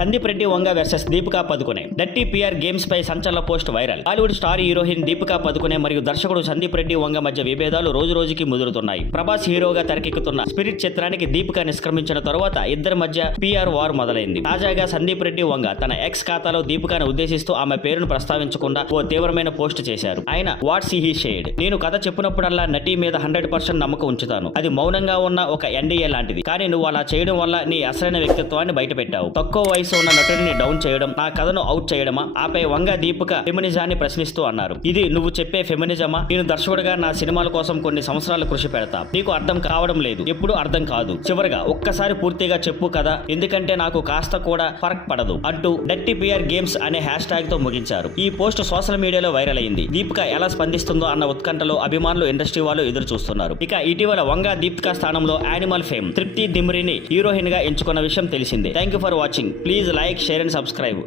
Sandeep Reddy Vanga versus Deepika Padukone. Dirty PR games పై సంచలన post viral. Bollywood star heroine Deepika Padukone మరియు దర్శకుడు సందీప్ రెడ్డి వంగ మధ్య విభేదాలు రోజు రోజుకి ముదురుతున్నాయి. ప్రభాస్ హీరోగా తెరకెక్కుతున్న స్పిరిట్ చిత్రానికి దీపిక నిష్క్రమించిన తరువాత ఇద్దరి మధ్య పిఆర్ వార్ మొదలైంది. తాజాగా సందీప్ రెడ్డి వంగ తన ఎక్స్ ఖాతాలో దీపికాను ఉద్దేశిస్తూ ఆమె పేరును ప్రస్తావించకుండా ఓ తీవ్రమైన పోస్ట్ చేశారు. ఆయన వాట్స్ హీ షేడ్. నేను కథ చెప్పినప్పుడల్లా నటి మీద 100% నమ్మకం ఉంచుతాను. అది మౌనంగా ఉన్న ఒక ఎన్డీఏ లాంటిది. కానీ నువ్వు అలా చేయడం వల్ల నీ అసలైన వ్యక్తిత్వాన్ని బయటపెట్టావు. తక్కువ వయసు ఉన్న నటుడిని డౌన్ చేయడం, నా కథను అవుట్ చేయడమా? ఆపై వంగ దీపిక ఫెమినిజాన్ని ప్రశ్నిస్తూ అన్నారు. ఇది నువ్వు చెప్పే ఫెమినిజమా? నేను దర్శకుడిగా నా సినిమాల కోసం కొన్ని సంవత్సరాలు కృషి పెడతా. నీకు అర్థం కావడం లేదు, ఎప్పుడు అర్థం కాదు. చివరగా ఒక్కసారి పూర్తిగా చెప్పు కదా, ఎందుకంటే నాకు కాస్త కూడా ఫరక్ పడదు అంటూ డర్టీ పిఆర్ గేమ్స్ అనే హ్యాష్ ట్యాగ్ తో ముగించారు. ఈ పోస్ట్ సోషల్ మీడియాలో వైరల్ అయింది. దీపిక ఎలా స్పందిస్తుందో అన్న ఉత్కంఠలో అభిమానులు, ఇండస్ట్రీ వాళ్ళు ఎదురు చూస్తున్నారు. ఇక ఇటీవల వంగ దీపిక స్థానంలో యానిమల్ ఫేమ్ తృప్తి దిమ్రిని హీరోయిన్ గా ఎంచుకున్న విషయం తెలిసిందే. Thank you for watching. Please like, share and subscribe.